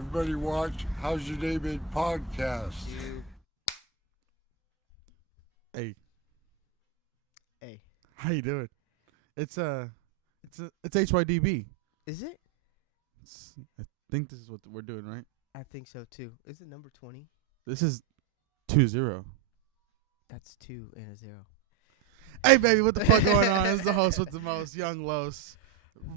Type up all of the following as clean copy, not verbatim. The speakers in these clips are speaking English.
Everybody watch How's Your Day Been podcast. Hey, Hey, how you doing? It's HYDB. is it? I think this is what we're doing, right? I think so too. Is it number 20? This is 2-0. That's 2 and a 0. Hey, baby, what the fuck going on? This is the host with the most, Young Los.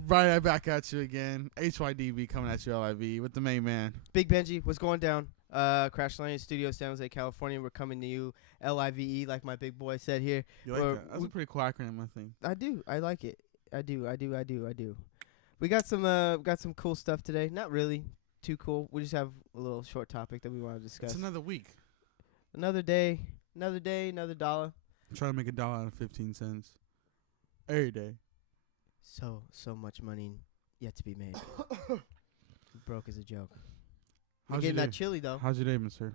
Right back at you again. HYDB coming at you, LIV, with the main man. Big Benji, what's going down? Crash Landing Studio, San Jose, California. We're coming to you, LIVE, like my big boy said here. You like that? That's a pretty cool acronym, I think. I do. I like it. I do. We got some cool stuff today. Not really too cool. We just have a little short topic that we want to discuss. It's another week. Another day, another dollar. I'm trying to make $1 out of 15 cents every day. So much money yet to be made. Broke is a joke. I'm How's getting your that day? chili though. How's your day, mister?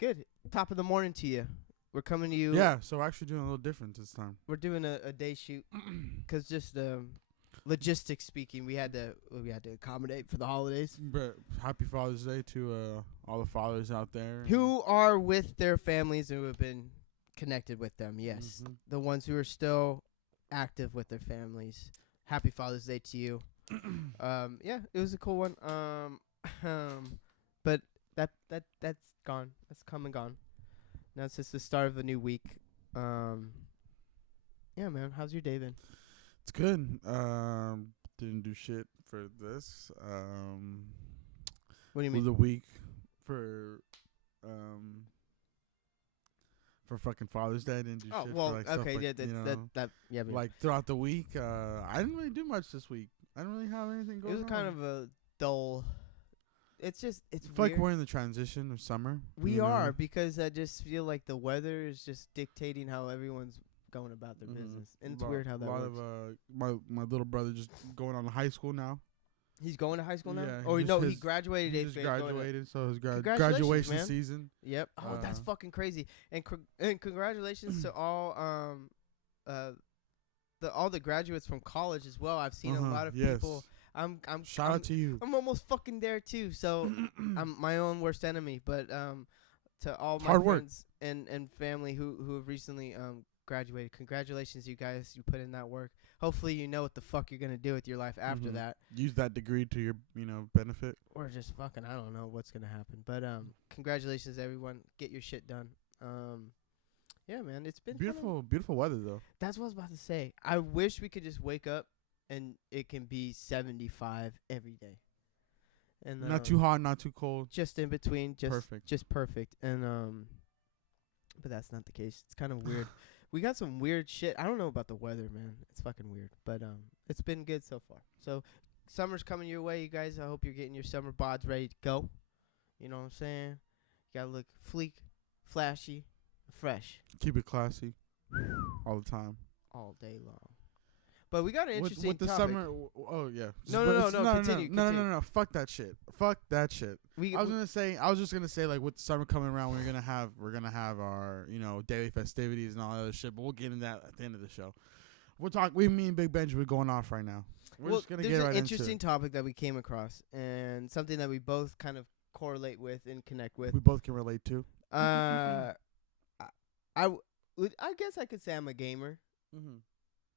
Good. Top of the morning to you. We're coming to you. Yeah, so we're actually doing a little different this time. We're doing a day shoot because just logistics speaking, we had to accommodate for the holidays. But happy Father's Day to all the fathers out there. Who are with their families and who have been connected with them. Yes. Mhm. The ones who are still active with their families. Happy Father's Day to you. Yeah, it was a cool one. But that's gone. That's come and gone. Now it's just the start of a new week. Yeah, man. How's your day been? It's good. Didn't do shit for this. What do you Was mean? a week for fucking Father's Day. I didn't do Oh shit well, for like stuff okay, like, yeah, yeah. But like throughout the week. I didn't really do much this week. I didn't really have anything it going on. was kind of a dull. It's It's weird. like we're in the transition of summer. We you know? are, because I just feel like the weather is just dictating how everyone's going about their Mhm. business, and it's Lot- weird how that lot works. of my little brother just going on to high school now. He's going to high school now. Yeah, Oh he no, just- he graduated. He eighth just grade, going to- graduated, so his Congratulations, graduation man. season. Yep. Oh, that's fucking crazy. And congratulations to all all the graduates from college as well. I've seen a lot of yes. people. I'm Shout out to you. I'm almost fucking there too. So I'm my own worst enemy. But to all my Hard work. friends and family who have recently graduated, congratulations, you guys. You put in that work. Hopefully you know what the fuck you're gonna do with your life after Mhm. that. Use that degree to your benefit. Or just fucking, I don't know what's gonna happen. But congratulations everyone. Get your shit done. Yeah, man, it's been Beautiful weather though. That's what I was about to say. I wish we could just wake up and it can be 75 every day. And Not too hot, not too cold. just in between, Perfect. just perfect. And but that's not the case. It's kind of weird. We got some weird shit. I don't know about the weather, man. It's fucking weird. But it's been good so far. So summer's coming your way, you guys. I hope you're getting your summer bods ready to go. You know what I'm saying? You gotta look fleek, flashy, fresh Keep it classy all the time. all day long. But we got an interesting with the topic. summer. Oh yeah. No, continue, No. Fuck that shit. Fuck that shit. We I was just gonna say like with the summer coming around, we're gonna have our daily festivities and all that other shit. But we'll get into that at the end of the show. Me and Big Benji, we're going off right now. We're just gonna there's get an right interesting into topic that we came across and something that we both kind of correlate with and connect with. it. We both can relate to. I guess I could say I'm a gamer. Mm-hmm.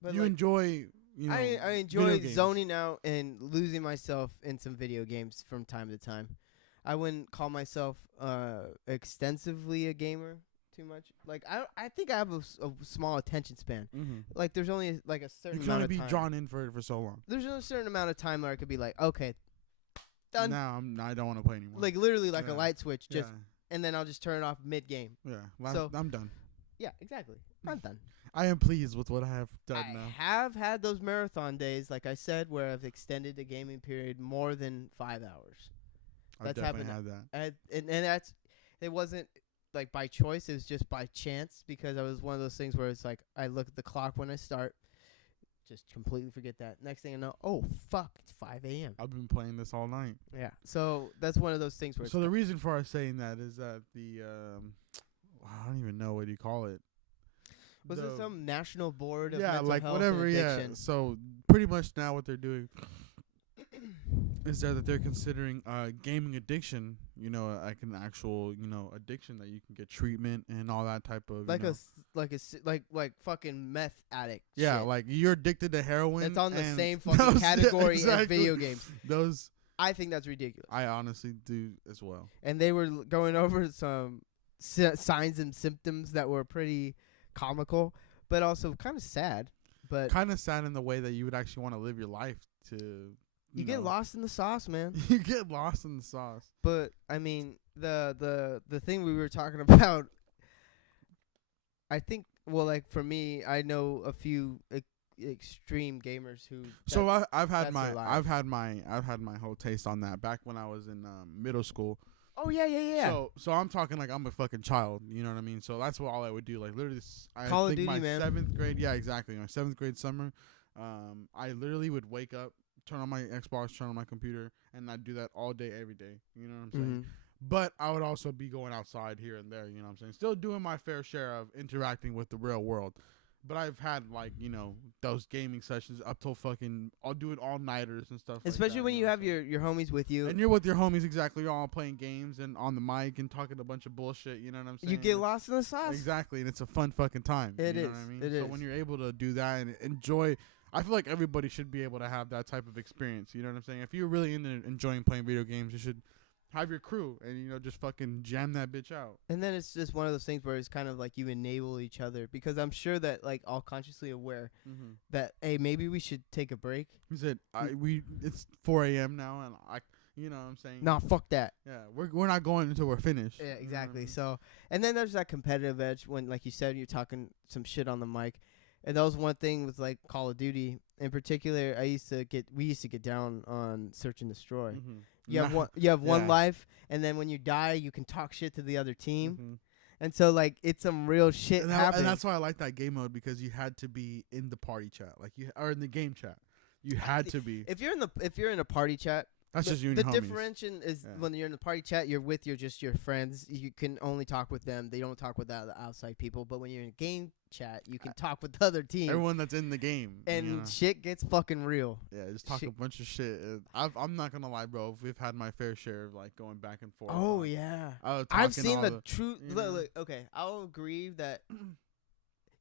But You like, enjoy. I video enjoy games. zoning out and losing myself in some video games from time to time. I wouldn't call myself extensively a gamer too much. Like I think I have a small attention span. Mm-hmm. Like there's only a You certain can amount only of be time. drawn in for so long. There's a certain amount of time where I could be like, okay, done. Now I don't want to play anymore. Like literally like a Yeah. light switch, just yeah, and then I'll just turn it off mid game. yeah. So- I'm done. Yeah, exactly. I'm done. I am pleased with what I have done I now. have had those marathon days, like I said, where I've extended the gaming period more than 5 hours. I've that's definitely happened. had that. And it wasn't like by choice. It was just by chance because I was one of those things where it's like I look at the clock when I start, just completely forget that. Next thing I know, oh fuck, it's 5 a.m. I've been playing this all night. Yeah. So that's one of those things where So the reason for us saying that is that the I don't even know what you call it. was it some national board of yeah, mental like health whatever. and Yeah. addiction? So pretty much now what they're doing is there that they're considering gaming addiction, like an actual, addiction that you can get treatment and all that type of like like fucking meth addict. yeah, shit. like you're addicted to heroin. It's on the and same fucking category as exactly. video games. Those I think that's ridiculous. I honestly do as well. And they were going over some signs and symptoms that were pretty comical, but also kind of sad. But Kind of sad in the way that you would actually want to live your life to. you get lost in the sauce, man. You get lost in the sauce. But I mean, the thing we were talking about, I think. Well, like for me, I know a few extreme gamers who. So I've had that's their life. I've had my whole taste on that back when I was in middle school. Oh yeah. So I'm talking like I'm a fucking child. You know what I mean? So that's what all I would do. Like literally, Call of think Duty, my man. 7th grade. Yeah, exactly. My 7th grade summer. I literally would wake up, turn on my Xbox, turn on my computer, and I'd do that all day, every day. You know what I'm saying? But I would also be going outside here and there. You know what I'm saying? Still doing my fair share of interacting with the real world. But I've had like those gaming sessions up till fucking. I'll do it all nighters and stuff. Especially like that, when you have your homies with you. and you're with your homies, exactly. You're all playing games and on the mic and talking a bunch of bullshit. You know what I'm saying? You get lost in the sauce. Exactly, and it's a fun fucking time. It you know is, What I mean? it so is. when you're able to do that and enjoy, I feel like everybody should be able to have that type of experience. You know what I'm saying? If you're really into enjoying playing video games, you should have your crew and just fucking jam that bitch out. And then it's just one of those things where it's kind of like you enable each other, because I'm sure that like all consciously aware that hey, maybe we should take a break. He said, it's 4 a.m. now, and you know what I'm saying? Nah, fuck that. Yeah, we're not going until we're finished. Yeah, You know what I exactly. mean? So, and then there's that competitive edge when, like you said, you're talking some shit on the mic. And that was one thing with like Call of Duty in particular. We used to get down on search and destroy. Mhm. You have one Yeah. life, and then when you die, you can talk shit to the other team. Mhm. And so like it's some real shit And happening. that's why I like that game mode, because you had to be in the party chat, or in the game chat. You had to be. If you're in a party chat, That's just you and the your homies. differentiation is Yeah. when you're in the party chat, you're with your friends. You can only talk with them. They don't talk with the outside people. But when you're in a game chat, you can talk with the other team. Everyone that's in the game. And shit gets fucking real. Yeah, just talk shit. a bunch of shit. I'm not gonna lie, bro. We've had my fair share of like going back and forth. Oh yeah, I've I've seen the true. true. Okay, I'll agree that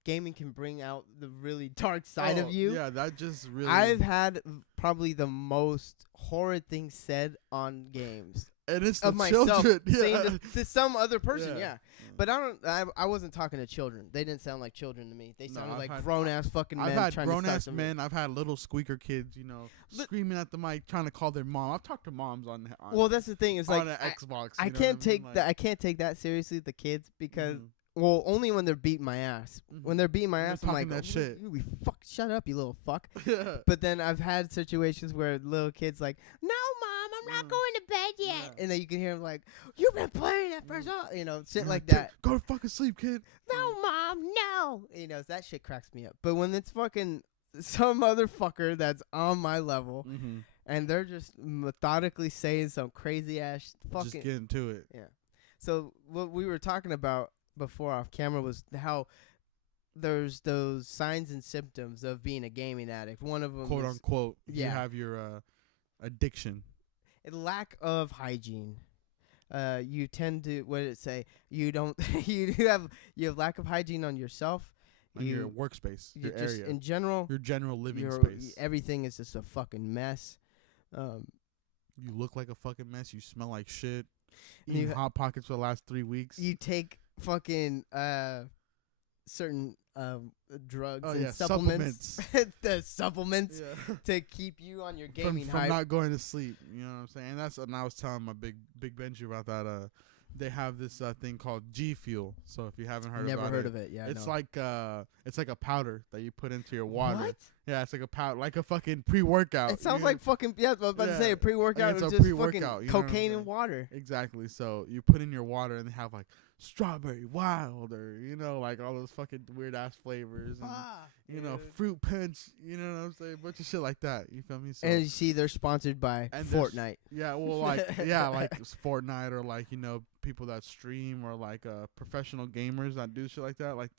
gaming can bring out the really dark side of you. Yeah, that just really. I've had probably the most horrid things said on games and it's of the myself children. saying Yeah. to some other person. Yeah. Yeah. But I wasn't talking to children. They didn't sound like children to me. They No, sounded I've like had- grown ass fucking men. I've had trying to grown start ass some- men. I've had little squeaker kids, But- screaming at the mic, trying to call their mom. I've talked to moms on Well, that's the thing. It's on like an Xbox. I you know can't what I mean? take that. I can't take that seriously. The kids, because Mhm. well, only when they're beating my ass. When they're beating my You're ass, I'm like, talking that "Oh, shit." you fuck, shut up, you little fuck. Yeah. But then I've had situations where little kids like, no, mom, I'm not Mm. going to bed yet. Yeah. And then you can hear them like, you've been playing that for so, shit Yeah, like dude, that. Go to fucking sleep, kid. No, mom, no. That shit cracks me up. But when it's fucking some motherfucker that's on my level Mm-hmm. and they're just methodically saying some crazy ass fucking. Just get into it. Yeah. So what we were talking about before off camera was how there's those signs and symptoms of being a gaming addict. One of them Quote is unquote. You yeah. have your addiction. lack of hygiene. You tend to, what did it say? You don't. you have lack of hygiene on yourself. On your workspace, you your just area, in general. your general living your- space. Everything is just a fucking mess. You look like a fucking mess. You smell like shit. You Eating Hot Pockets for the last 3 weeks. You take fucking certain drugs Oh, and yeah, supplements. The supplements Yeah. to keep you on your from gaming hype. not going to sleep. You know what I'm saying? And I was telling my big Benji about that. They have this thing called G Fuel. So if you haven't heard Never about heard it, of it. Yeah, it's no. like a powder that you put into your water. What? Yeah, it's like a powder, like a fucking pre-workout. It sounds You- like fucking I was about to say a pre-workout. It's It's a just pre-workout, fucking you know what I'm cocaine saying? and water. Exactly. So you put in your water and they have like strawberry wild or like all those fucking weird ass flavors and fruit punch. You know what I'm saying? Bunch of shit like that. You feel me? So And you see, they're sponsored by And there's- Fortnite. yeah, well, like Fortnite or like people that stream or like professional gamers that do shit like that. Like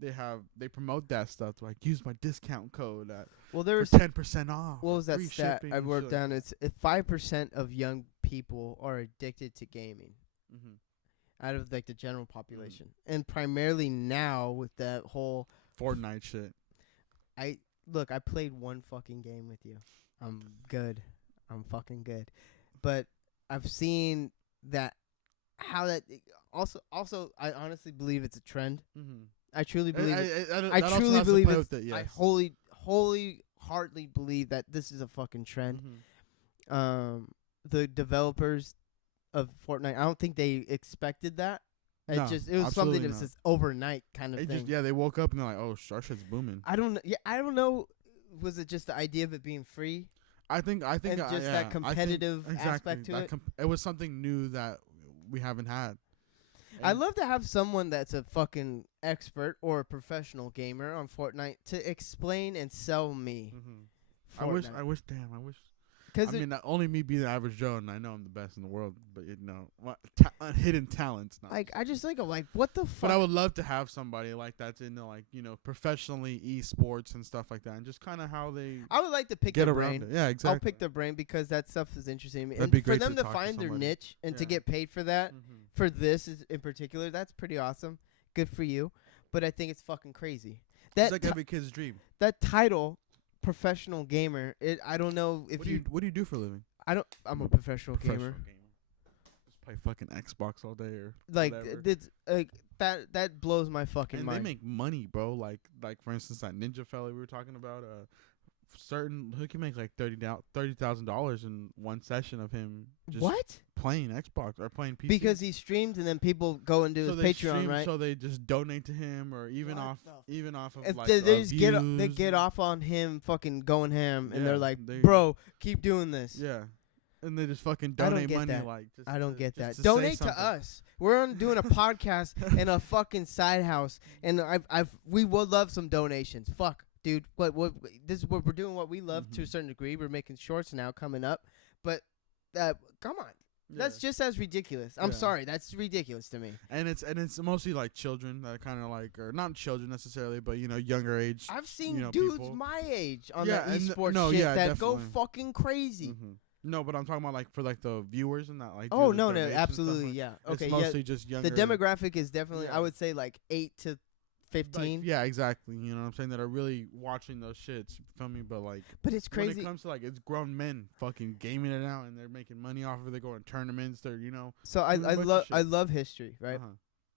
they promote that stuff to like use my discount code at Well, for there's 10% off. what was that free stat shipping I and wrote shit down? like It's if 5% of young people are addicted to gaming that. Mhm. out of like the general population, and primarily now with that whole Fortnite shit. I played one fucking game with you. I'm good. I'm fucking good. But I've seen that how that also I honestly believe it's a trend. Mm-hmm. I truly believe it. I I that also truly has to believe play it's with it, yes. I heartily believe that this is a fucking trend. Mhm. The developers of Fortnite, I don't think they expected that. No, It was something absolutely that was not. just overnight kind of It thing. just they woke up and they're like, oh, our shit's booming. I don't know. Was it just the idea of it being free? I think And just that I think- competitive exactly, aspect to that it? it was something new that we haven't had. I And- love to have someone that's a fucking expert or a professional gamer on Fortnite to explain and sell me Mhm. Fortnite. I wish. Because I mean, not only me being the average Joe, and I know I'm the best in the world, but hidden talents. Not. I just think of like, what the fuck? But I would love to have somebody like that's into like professionally esports and stuff like that, and just kind of how they I would like to pick get their around brain. it. Yeah, exactly. I'll pick their brain because that stuff is interesting to me. That'd And be for great them to to talk to find their somebody. niche and to Yeah. get paid for that, Mhm. for this is in particular, that's pretty awesome. Good for you. But I think it's fucking crazy. It's like every kid's dream. That title, professional gamer, I don't know if What do you do for a living? I'm a professional gamer. Just play fucking Xbox all day or Like whatever. it's like that blows my fucking And mind. they make money, bro. Like for instance, that ninja fella we were talking about. He can make like $30,000 in one session of him just What? playing Xbox or playing PC. Because he streams and then people go and do so his they Patreon, stream, right? so they just donate to him, or even What off the of If like they just get views they get and- off on him fucking going ham, and they're Yeah, like, they- bro, keep doing this. Yeah, and they just fucking I don't donate get money that. like. Just I don't to- get just that. to say Donate to something. us. We're on doing a podcast in a fucking side house, and we would love some donations. Fuck, dude. What this is what we're doing. What we love to a Mhm. certain degree. We're making shorts now coming up, but come on, that's Yeah. just as ridiculous. I'm Yeah. sorry, that's ridiculous to me. And it's mostly like children that kind of like, or not children necessarily, but younger age. I've seen you know, dudes people. my age on Yeah, that and esports no, shit yeah, that go definitely. fucking crazy. Mhm. No, but I'm talking about like for like the viewers and that like. Oh do the no, donations and stuff absolutely, like- yeah. It's Okay, mostly just yeah. younger. The demographic is definitely, Yeah. I would say, like 8 to 15. Like, yeah, exactly. You know what I'm saying? That are really watching those shits. Feel me? But like, But it's when crazy. it comes to like, it's grown men fucking gaming it out, and they're making money off of it. They're going to tournaments. They're So doing a bunch of I shit. love history, right? Uh-huh.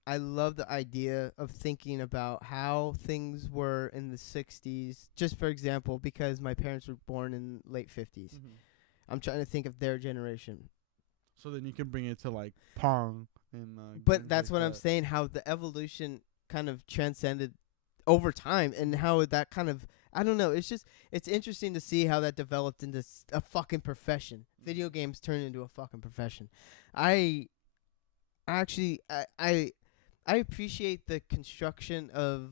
I love the idea of thinking about how things were in the 60s. Just for example, because my parents were born in late 50s. Mhm. I'm trying to think of their generation. So then you can bring it to like Pong and. But games that's like what I'm that. saying, how the evolution kind of transcended over time, and how that kind of, I don't know, it's interesting to see how that developed into a fucking profession. Video games turned into a fucking profession. I appreciate the construction of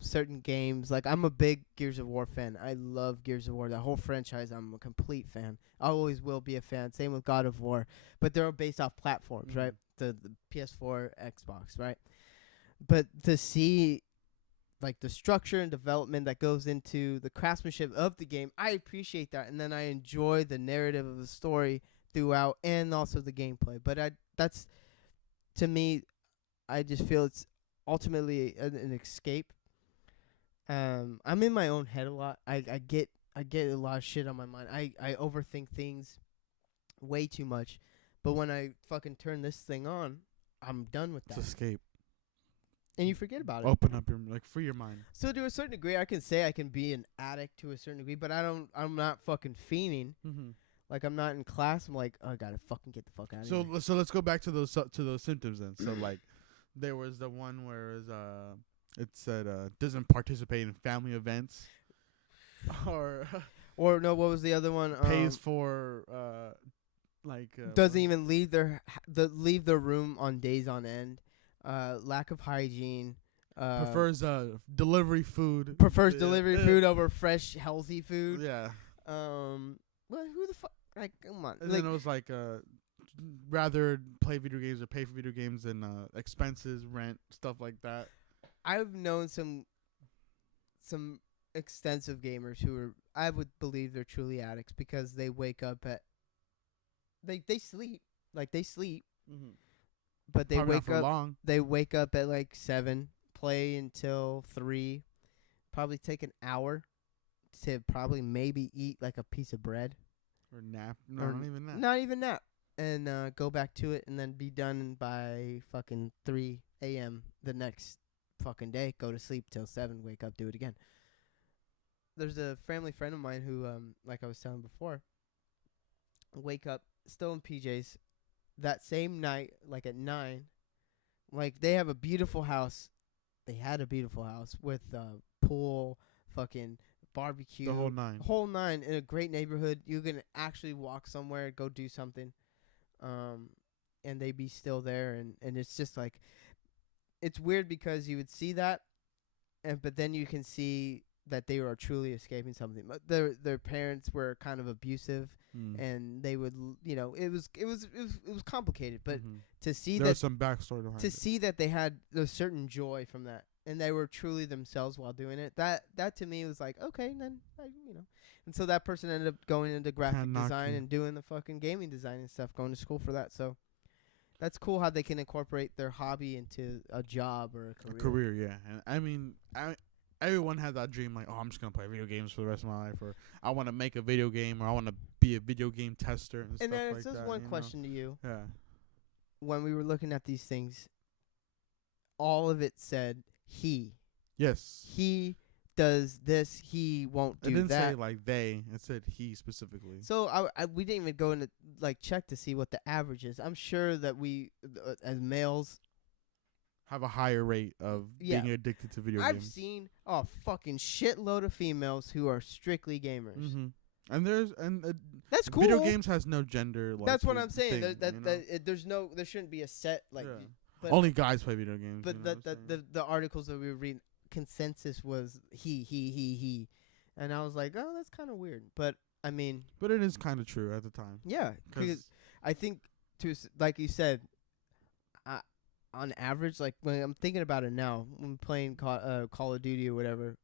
certain games. Like, I'm a big Gears of War fan. I love Gears of War. That whole franchise, I'm a complete fan. I always will be a fan. Same with God of War. But they're all based off platforms, right? The PS4, Xbox, right? But to see like the structure and development that goes into the craftsmanship of the game, I appreciate that. And then I enjoy the narrative of the story throughout, and also the gameplay. But that's, to me, I just feel it's ultimately an escape. I'm in my own head a lot. I get a lot of shit on my mind. I overthink things way too much. But when I fucking turn this thing on, I'm done with To that. escape. And you forget about it. Open up free your mind. So to a certain degree, I can say I can be an addict to a certain degree, but I'm not fucking fiending. Mm-hmm. Like, I'm not in class. I'm like, oh, I gotta fucking get the fuck out of here. So let's go back to those symptoms then. So like, there was the one where it said doesn't participate in family events, or Or no, what was the other one? pays for Doesn't even leave their room on days on end. Lack of hygiene. prefers delivery food. Prefers Yeah. delivery food over fresh, healthy food. Yeah, Well, who the fuck? Like, come on. and Like, then it was like rather play video games or pay for video games than expenses, rent, stuff like that. I've known some extensive gamers who are, I would believe they're truly addicts because they wake up at they sleep, like they sleep, but they Probably not wake for up long. they wake up at like 7, play until 3, probably take an hour to probably maybe eat like a piece of bread. Or nap. No, Or not even that. Not even nap. And go back to it and then be done by fucking 3 a.m. the next fucking day. Go to sleep till 7, wake up, do it again. There's a family friend of mine who, like I was telling before, wake up still in PJs that same night, like at 9. Like, they have a beautiful house. They had a beautiful house with pool, fucking barbecue. The whole 9. Whole 9 in a great neighborhood. You can actually walk somewhere, go do something. And they be still there. And it's just like, it's weird because you would see that, but then you can see that they were truly escaping something. But their parents were kind of abusive, and they would, it was complicated. But to see there was some backstory behind it. see that they had a certain joy from that, and they were truly themselves while doing it, that to me was like, okay, then And so that person ended up going into graphic design and doing the fucking gaming design and stuff, going to school for that. So that's cool how they can incorporate their hobby into a job or a career. Yeah. And I mean, everyone has that dream, like, oh, I'm just going to play video games for the rest of my life, or I want to make a video game, or I want to be a video game tester and stuff like that. And then it's just one question to you. Yeah. When we were looking at these things, all of it said he. Yes. He does this. He won't do that. It didn't say, like, they. It said he specifically. So we didn't even go into, like, check to see what the average is. I'm sure that we, as males, have a higher rate of being addicted to video games. I've seen a fucking shitload of females who are strictly gamers. And that's cool. Video games has no gender. Like, that's what I'm saying. Thing, there shouldn't be a set like. Yeah. But only guys play video games. But the articles that we were reading, consensus was he, and I was like, oh, that's kind of weird. But I mean, but it is kind of true at the time. Yeah, because I think like you said, on average, like when I'm thinking about it now, when playing Call of Duty or whatever,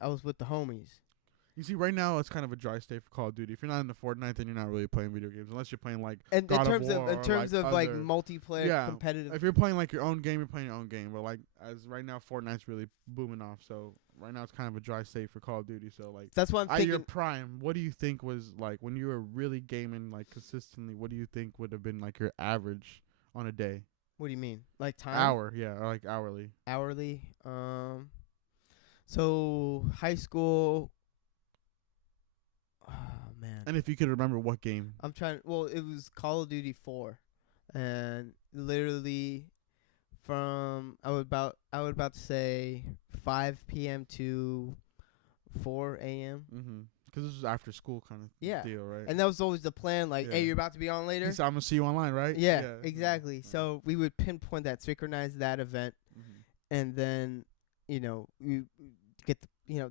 I was with the homies. You see, right now it's kind of a dry state for Call of Duty. If you're not into Fortnite, then you're not really playing video games, unless you're playing like and God in terms of War of like multiplayer competitive. If you're playing like your own game, you're playing your own game. But like as right now, Fortnite's really booming off. So right now it's kind of a dry state for Call of Duty. So like that's what I'm thinking. At your thinking. prime, what do you think was like when you were really gaming like consistently? What do you think would have been like your average on a day? What do you mean? Like time? Hour, yeah, or like hourly. Hourly. So high school. Oh man. And if you could remember what game? I'm trying. Well, it was Call of Duty 4, and literally from I would about to say 5 p.m. to 4 a.m. Because this was after school kind of deal, right? And that was always the plan. Like, hey, you're about to be on later. So I'm gonna see you online, right? Yeah, exactly. So we would pinpoint that, synchronize that event, and then you get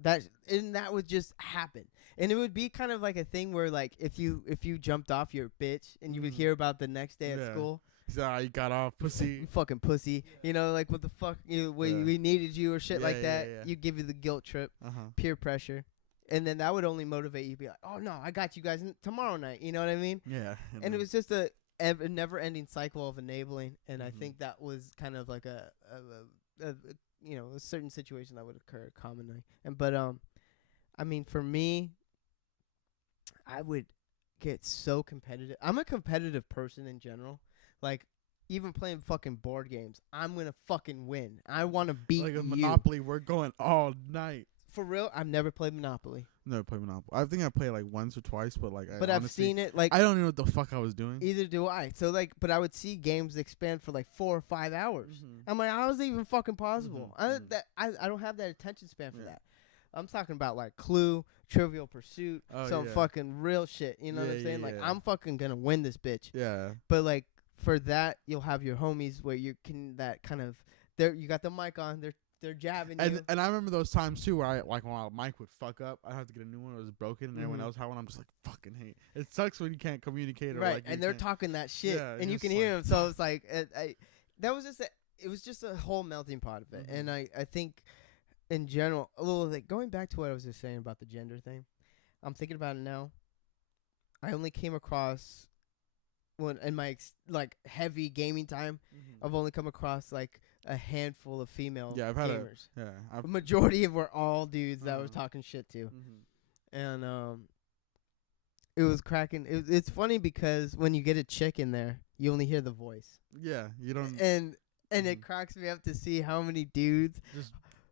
that, and that would just happen. And it would be kind of like a thing where like if you jumped off your bitch and you would hear about the next day at school. So you got off, pussy. Fucking pussy. Like what the fuck we needed you or shit like that. You give you the guilt trip, peer pressure. And then that would only motivate you to be like, oh, no, I got you guys tomorrow night. You know what I mean? Yeah. And it was just a never-ending cycle of enabling. And I think that was kind of like a certain situation that would occur commonly. But I mean, for me, I would get so competitive. I'm a competitive person in general. Like, even playing fucking board games, I'm going to fucking win. I want to beat you. Like a Monopoly, we're going all night. For real, I've never played Monopoly. Never played Monopoly. I think I played like once or twice, but like. But I've seen it like. I don't even know what the fuck I was doing. Either do I. So like, but I would see games expand for like 4 or 5 hours. I'm like, how is that even fucking possible? I don't have that attention span for that. I'm talking about like Clue, Trivial Pursuit, some fucking real shit. You know what I'm saying? Like I'm fucking gonna win this bitch. Yeah. But like for that, you'll have your homies where you can that kind of you got the mic on. They're jabbing you. And I remember those times too where I like when my mic would fuck up, I'd have to get a new one. It was broken, and everyone else had one. I'm just like fucking hate. It sucks when you can't communicate. Or right, like and they're talking that shit, and you can hear them. So it's like that was just it was just a whole melting pot of it. Mhm. And I think in general, a little like going back to what I was just saying about the gender thing, I'm thinking about it now. I only came across when in my like heavy gaming time, I've only come across like a handful of female Yeah, I've had gamers. Yeah. The majority of were all dudes that I was Uh-huh. talking shit to. Mm-hmm. And it was cracking. It's funny because when you get a chick in there, you only hear the voice. Yeah, you don't And it Mhm. cracks me up to see how many dudes just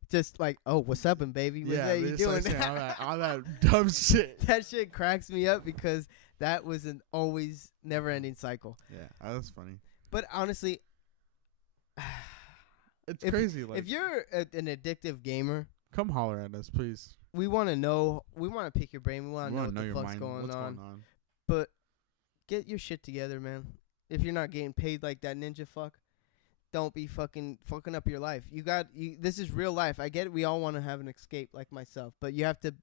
just like, oh, what's up, and baby? What's yeah. that you They just like doing? saying all that dumb shit. That shit cracks me up because that was an always never-ending cycle. Yeah, that's funny. But honestly, It's If- crazy. Like, if you're an addictive gamer, come holler at us, please. we want to know. We want to pick your brain. We want to know wanna what the your fuck's mind. going What's on. going on? But get your shit together, man. If you're not getting paid like that ninja fuck, don't be fucking up your life. This is real life. I get it. We all want to have an escape like myself, but you have to.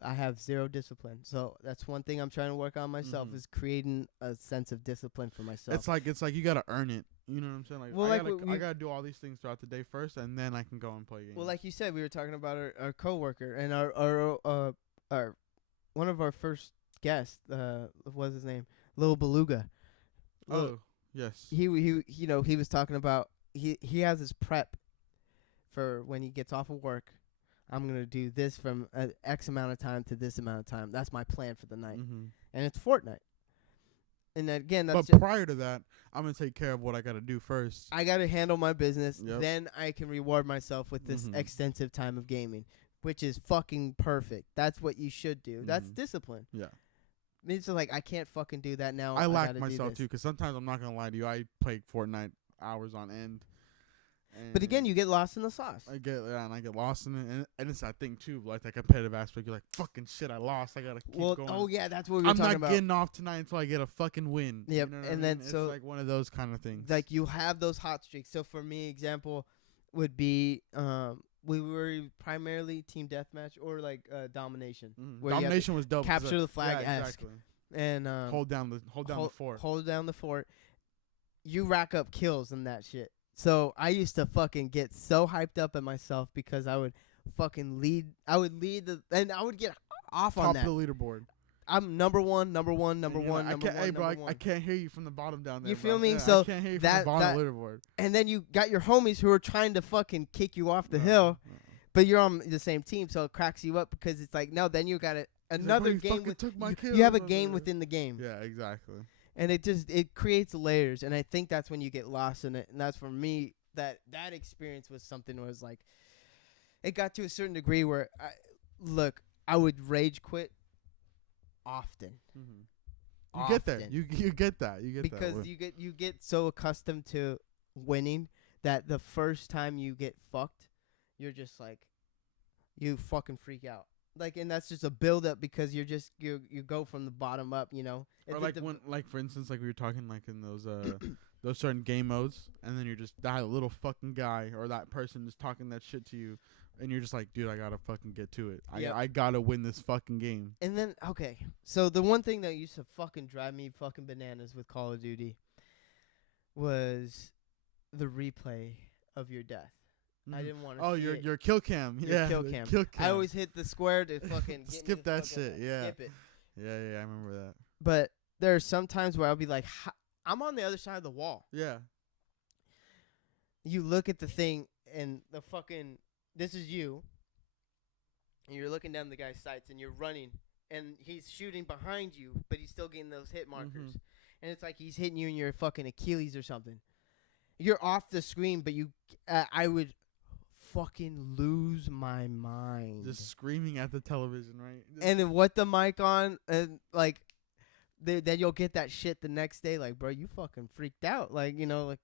I have zero discipline, so that's one thing I'm trying to work on myself Mhm. is creating a sense of discipline for myself. It's like you gotta earn it. You know what I'm saying? Like, Well, I like gotta, I gotta do all these things throughout the day first, and then I can go and play games. Well, like you said, we were talking about our coworker and our one of our first guests. What's his name? Lil Beluga. oh yes, He he was talking about he has his prep for when he gets off of work. I'm gonna do this from X amount of time to this amount of time. That's my plan for the night, mm-hmm. and it's Fortnite. And again, But that's prior to that, I'm gonna take care of what I gotta do first. I gotta handle my business. Yep. Then I can reward myself with this Mhm. extensive time of gaming, which is fucking perfect. That's what you should do. That's Mhm. discipline. Yeah, It's just like I can't fucking do that now. I lack gotta do myself this. too, because sometimes I'm not gonna lie to you, I play Fortnite hours on end. But again, and you get lost in the sauce. I get lost in it, and it's that thing too, like that competitive aspect. You're like, fucking shit, I lost. I gotta keep going. Oh yeah, that's what we were I'm talking not about. getting off tonight until I get a fucking win. Yep, You know what and I then mean? so- it's like one of those kind of things. Like you have those hot streaks. So for me, example would be we were primarily team deathmatch or like domination. Mhm. where you have to Domination was dope. 'cause, capture the flag yeah, esque. exactly. And Hold down the fort. Hold down the fort. You rack up kills and that shit. So I used to fucking get so hyped up at myself because I would fucking lead. I would lead and I would get off Top on of that. the leaderboard. I'm number one. And you're like, I can't, hey, bro, number one. I can't hear you from the bottom down there. You bro. feel me? Yeah, So I can't hear you from that- the bottom that- of the leaderboard. And then you got your homies who are trying to fucking kick you off the No, hill, no. but you're on the same team, so it cracks you up because it's like, no, then you got He's like, another bro, you game. fucking took my You have a kills, game blah, blah, within the game. blah. Yeah, exactly. And it creates layers, and I think that's when you get lost in it. And that's for me that experience was something where it was like, it got to a certain degree where I would rage quit often. Mm-hmm. You get there. Often. You get that. You get Because that. you get so accustomed to winning that the first time you get fucked, you're just like, you fucking freak out. Like, and that's just a build up because you're just you go from the bottom up, you know. Or If like it- when, like for instance, like we were talking, like in those those certain game modes, and then you're just that little fucking guy or that person is talking that shit to you, and you're just like, dude, I gotta fucking get to it. Yep. I gotta win this fucking game. And then okay, so the one thing that used to fucking drive me fucking bananas with Call of Duty was the replay of your death. I Mhm. didn't want to. Oh, see your it. your kill cam. Your Yeah, kill the cam. Kill cam. I always hit the square to fucking get me Skip to that fucking shit, yeah. Skip it. Yeah, I remember that. But there are some times where I'll be like, I'm on the other side of the wall. Yeah. You look at the thing and the fucking this is you. And you're looking down the guy's sights and you're running and he's shooting behind you, but he's still getting those hit markers. And it's like he's hitting you in your fucking Achilles or something. You're off the screen, but I would fucking lose my mind. Just screaming at the television, right? And then what the mic on and like then you'll get that shit the next day like, bro, you fucking freaked out, like, you know, like.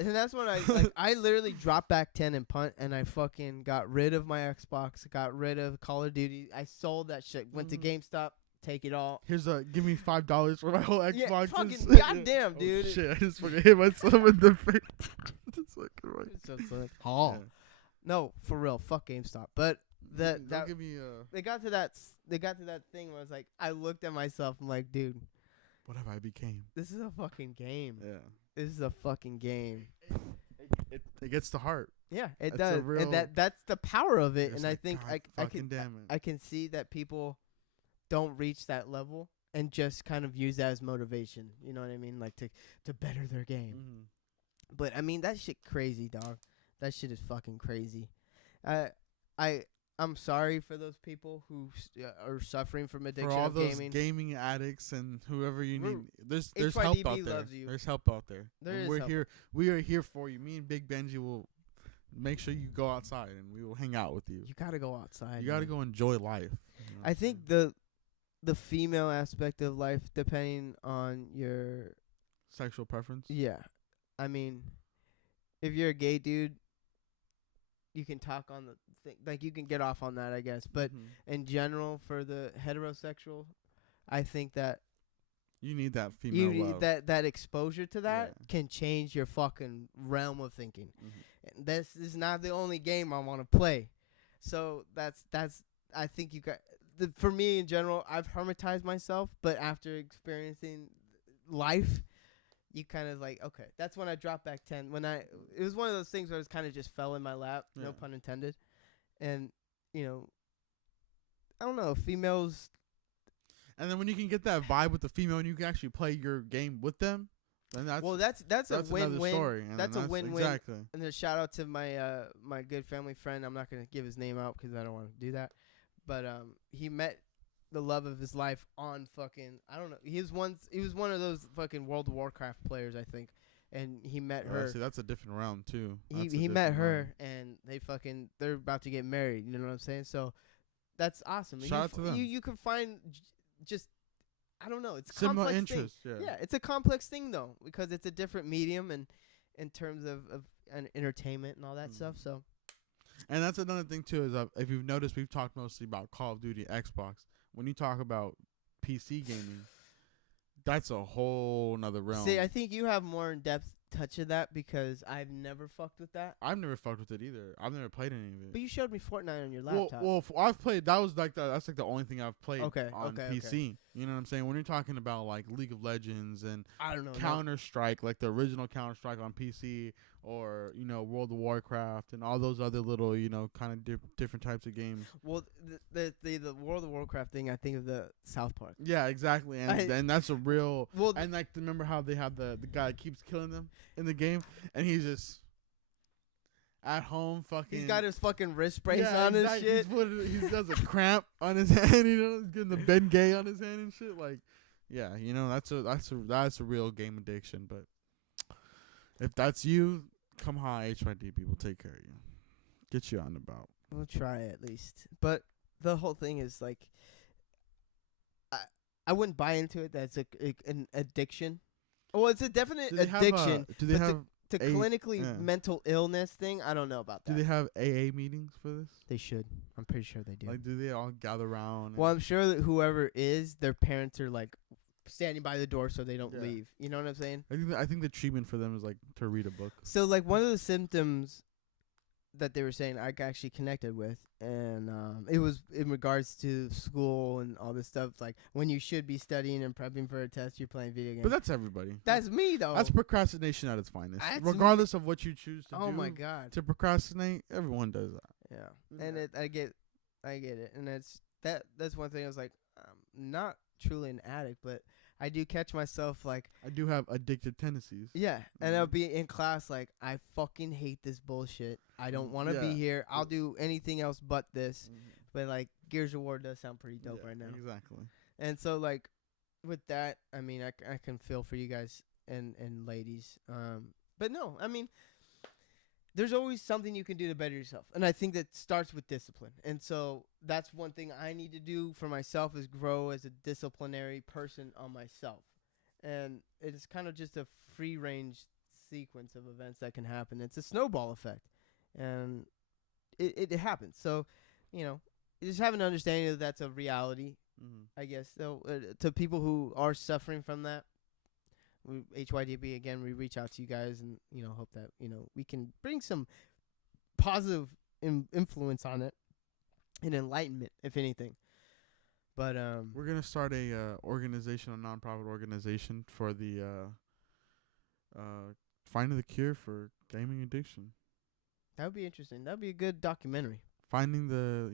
And that's when I literally dropped back 10 and punt, and I fucking got rid of my Xbox, got rid of Call of Duty. I sold that shit, went to GameStop, take it all. Here's give me $5 for my whole Xbox. Yeah, fucking Just- goddamn, Oh, dude. shit, I just fucking hit myself in the face. That's fucking right. It's like, Yeah. no, for real, fuck GameStop. But Don't that give me they got to that thing where I was like, I looked at myself, I'm like, dude, What have I became? This is a fucking game. Yeah. This is a fucking game. It gets the heart. Yeah, it That's a does. real- And that's the power of it. It's And I like, think God fucking damn it. I can see that people don't reach that level and just kind of use that as motivation. You know what I mean? Like to better their game. Mm-hmm. But I mean that shit crazy, dog. That shit is fucking crazy. I'm sorry for those people who are suffering from addiction For all of those gaming. gaming addicts and whoever you We're- need, there's help HYDB out there. loves you. There's help out there. There And is we're help. here. We are here for you. Me and Big Benji will make sure you go outside and we will hang out with you. You gotta go outside. You gotta man. go enjoy life. You know what I I'm think saying? the female aspect of life, depending on your Sexual preference. yeah, I mean, if you're a gay dude, you can talk on the thing, like you can get off on that, I guess. But Mhm. in general, for the heterosexual, I think that You need that female you need love. that exposure to that Yeah. can change your fucking realm of thinking. Mhm. And this is not the only game I want to play. So that's I think you got for me in general, I've hermetized myself, but after experiencing life, you kind of like, okay, that's when I dropped back 10. It was one of those things where it kind of just fell in my lap, Yeah. no pun intended. And, you know, I don't know, females, And then when you can get that vibe with the female and you can actually play your game with them, then that's that's a another win-win. story. And That's then a win-win. Exactly. And then shout out to my my good family friend. I'm not gonna give his name out because I don't want to do that. But he met the love of his life on fucking I don't know. He was one of those fucking World of Warcraft players, I think. And he met her. See, that's a different realm too. He met her and they're about to get married. You know what I'm saying? So that's awesome. Shout out to them. You can find just I don't know. It's a Similar complex thing. interests. Yeah. Yeah, it's a complex thing though because it's a different medium and in terms of an entertainment and all that stuff. So And that's another thing too is if you've noticed, we've talked mostly about Call of Duty, Xbox. When you talk about PC gaming, that's a whole nother realm. see, I think you have more in depth touch of that because I've never fucked with that. I've never fucked with it either. I've never played any of it. But you showed me Fortnite on your Well, laptop. I've played. That was like that's like the only thing I've played Okay, on okay, PC. okay. You know what I'm saying? When you're talking about like League of Legends and I don't know. Counter Strike, like the original Counter Strike on PC, or World of Warcraft and all those other little kind of different types of games. Well, the World of Warcraft thing, I think of the South Park. Yeah, exactly, and that's a real. Well, And like, remember how they have the guy that keeps killing them in the game, and he's just at home fucking. he's got his fucking wrist brace Yeah, on exactly. and shit. He does a cramp on his hand. He's getting the Bengay on his hand and shit. Like, yeah, that's a real game addiction. But if that's you, come high, HYDB will take care of you, get you on about. We'll try at least. But the whole thing is like, I wouldn't buy into it. That's an addiction. Well, it's a definite Do they have, addiction. do they but have to a- clinically yeah. mental illness thing? I don't know about that. do they have AA meetings for this? They should. I'm pretty sure they do. Like, do they all gather around? Well, and- I'm sure that whoever is, their parents are like standing by the door so they don't Yeah. leave. You know what I'm saying? I think the treatment for them is like to read a book. So like one of the symptoms that they were saying I actually connected with, and it was in regards to school and all this stuff. Like when you should be studying and prepping for a test, you're playing video games. But that's everybody. That's me though. That's procrastination at its finest. That's Regardless of what you choose to do. oh my god. To procrastinate, everyone does that. Yeah, and I get it, and that's one thing I was like, I'm not truly an addict, but I do catch myself like, I do have addictive tendencies. yeah, and I'll Mhm. be in class like, I fucking hate this bullshit. I don't want to be Yeah. here. I'll do anything else but this. But like Gears of War does sound pretty dope Yeah, right now. Exactly. And so like with that, I mean, I can feel for you guys and ladies. But no, I mean, there's always something you can do to better yourself. And I think that starts with discipline. And so that's one thing I need to do for myself is grow as a disciplinary person on myself. And it's kind of just a free range sequence of events that can happen. It's a snowball effect. And it happens. So, just have an understanding that that's a reality, I guess. So to people who are suffering from that, HYDB again, we reach out to you guys and hope that we can bring some positive influence on it and enlightenment, if anything. But We're gonna start a organization, a nonprofit organization for the finding the cure for gaming addiction. that would be interesting. That would be a good documentary. Finding the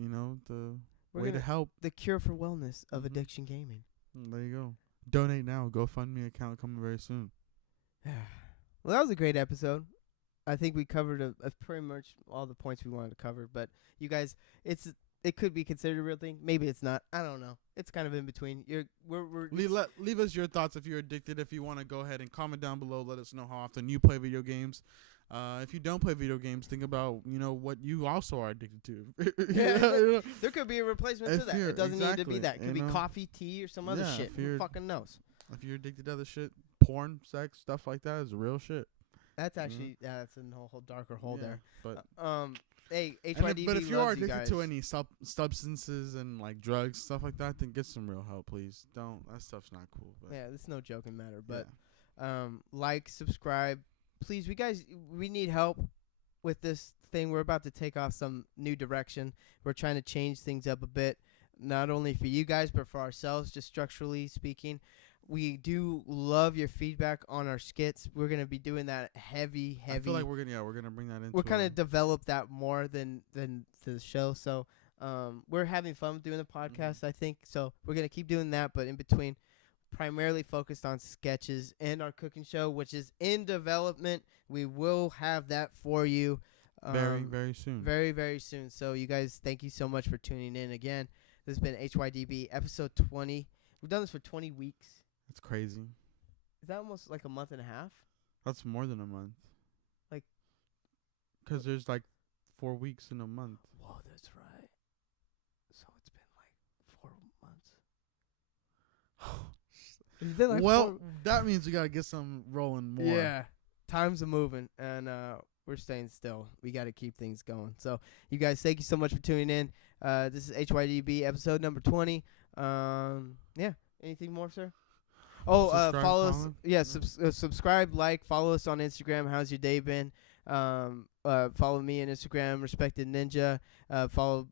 the We're way to gonna help. the cure for wellness of Mhm. addiction gaming. There you go. Donate now. GoFundMe account coming very soon. Well, that was a great episode. I think we covered a pretty much all the points we wanted to cover. But you guys, it could be considered a real thing. Maybe it's not. I don't know. It's kind of in between. We're Leave us your thoughts if you're addicted. If you want to go ahead and comment down below, let us know how often you play video games. If you don't play video games, think about what you also are addicted to. Yeah, there could be a replacement to If that. you're- It doesn't need to exactly, be that. It could be you know. coffee, tea, or some other Yeah, shit. if Who you're- fucking knows? If you're addicted to other shit, porn, sex, stuff like that is real shit. That's actually that's a whole darker hole Yeah, there. But Hey, and HYDB but if you are loves you addicted guys. to any substances and like drugs, stuff like that, then get some real help, please. Don't. That stuff's not cool. But Yeah, this is no joking matter. But yeah. like, subscribe, please. We need help with this thing. We're about to take off some new direction. We're trying to change things up a bit, not only for you guys but for ourselves, just structurally speaking. We do love your feedback on our skits. We're gonna be doing that heavy. I feel like we're gonna bring that into. We're kind of develop that more than the show. So we're having fun doing the podcast. I think so. We're gonna keep doing that, but in between, primarily focused on sketches and our cooking show, which is in development. We will have that for you very soon. very, very soon. So you guys, thank you so much for tuning in again. This has been HYDB episode 20. We've done this for 20 weeks. That's crazy. Is that almost like a month and a half? That's more than a month. Like, 'cause there's like 4 weeks in a month. Whoa, that's right. So it's been like 4 months. It's been like Well, that means we gotta get some rolling more. Yeah, time's a moving, and we're staying still. We got to keep things going. So, you guys, thank you so much for tuning in. This is HYDB episode number 20. Yeah. Anything more, sir? Oh, Subscribe, follow us. comment. Yeah, subscribe, like, follow us on Instagram. How's your day been? Follow me on Instagram, Respected Ninja. Follow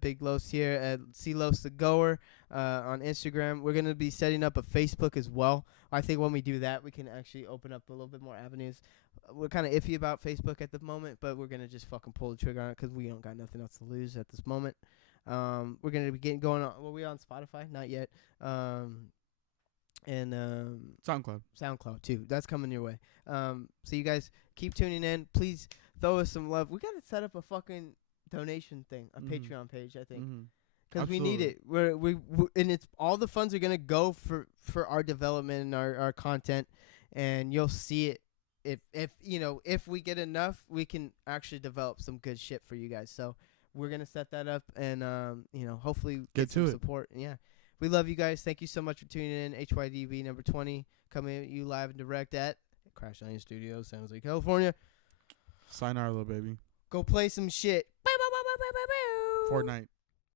Big Los here at C-Los the Goer on Instagram. We're going to be setting up a Facebook as well. I think when we do that, we can actually open up a little bit more avenues. We're kind of iffy about Facebook at the moment, but we're going to just fucking pull the trigger on it because we don't got nothing else to lose at this moment. We're going to be getting going on. Well, we on Spotify? Not yet. And SoundCloud too. That's coming your way. So you guys keep tuning in. Please throw us some love. We got to set up a fucking donation thing, a Patreon page, I think. Because we need it. We and it's all the funds are gonna go for our development and our content, and you'll see it. If we get enough, we can actually develop some good shit for you guys. So we're gonna set that up, and hopefully get some support. And yeah, we love you guys. Thank you so much for tuning in. HYDB number 20 coming at you live and direct at Crash Onion Studios, San Jose, California. Sign our little baby. Go play some shit. Fortnite.